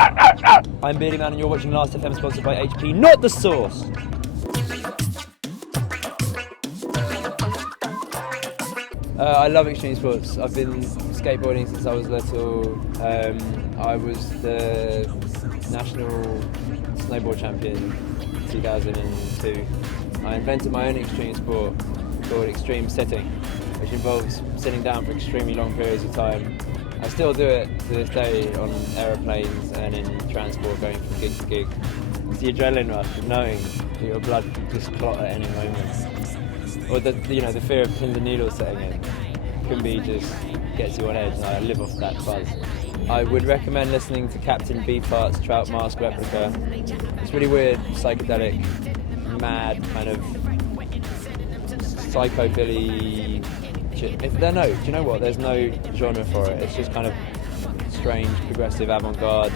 I'm Beardyman and you're watching Last FM, sponsored by HP, not The Source. I love extreme sports. I've been skateboarding since I was little. I was the national snowboard champion in 2002. I invented my own extreme sport called extreme sitting, which involves sitting down for extremely long periods of time. I still do it to this day on aeroplanes and in transport, going from gig to gig. It's the adrenaline rush of knowing that your blood could just clot at any moment. Or the fear of pins and needles setting in can be just gets you on edge, and I live off that buzz. I would recommend listening to Captain Beefheart's Trout Mask Replica. It's really weird, psychedelic, mad, kind of psychobilly. Do you know what? There's no genre for it. It's just kind of strange, progressive, avant-garde,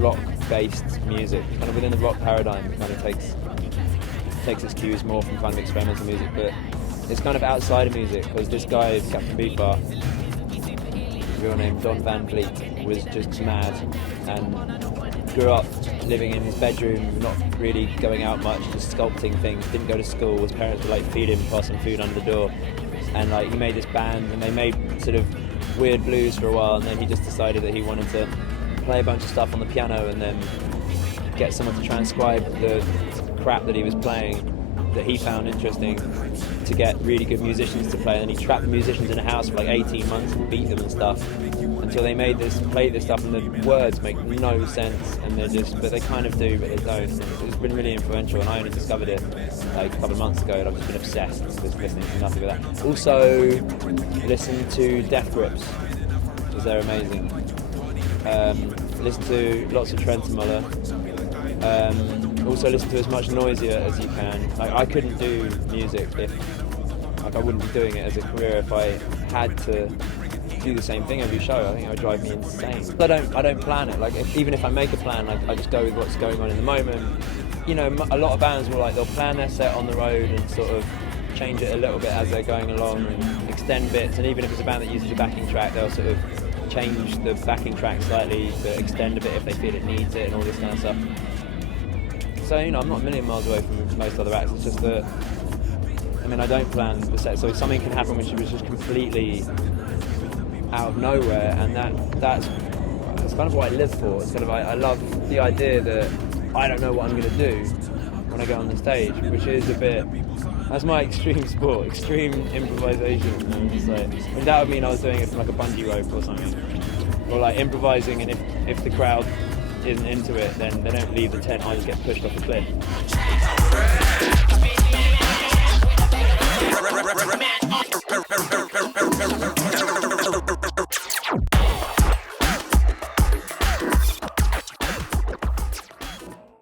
rock-based music. Kind of within the rock paradigm, it kind of takes its cues more from kind of experimental music, but it's kind of outside of music, because this guy, Captain Beefheart, real name Don Van Vliet, was just mad and grew up living in his bedroom, not really going out much, just sculpting things, didn't go to school. His parents would feed him, pass him food under the door. And he made this band, and they made sort of weird blues for a while, and then he just decided that he wanted to play a bunch of stuff on the piano and then get someone to transcribe the crap that he was playing that he found interesting, to get really good musicians to play. And he trapped the musicians in a house for 18 months and beat them and stuff until they played this stuff, and the words make no sense, and but they kind of do, but they don't. And it's been really influential, and I only discovered it a couple of months ago, and I've just been obsessed with listening to nothing but that. Also, listen to Death Grips, because they're amazing. Listen to lots of Trentemøller. Also listen to as much Noisia as you can. I couldn't do music I wouldn't be doing it as a career if I had to do the same thing every show. I think it would drive me insane. I don't plan it. Even if I make a plan, I just go with what's going on in the moment. A lot of bands will they'll plan their set on the road and sort of change it a little bit as they're going along and extend bits. And even if it's a band that uses a backing track, they'll sort of change the backing track slightly to extend a bit if they feel it needs it, and all this kind of stuff. So I'm not a million miles away from most other acts. It's just that I don't plan the set, so something can happen which was just completely out of nowhere, and that's kind of what I live for. It's kind of I love the idea that I don't know what I'm going to do when I go on the stage, which is that's my extreme sport, extreme improvisation. And that would mean I was doing it from a bungee rope or something, or improvising, and if the crowd isn't into it, then they don't leave the tent. I just get pushed off a cliff.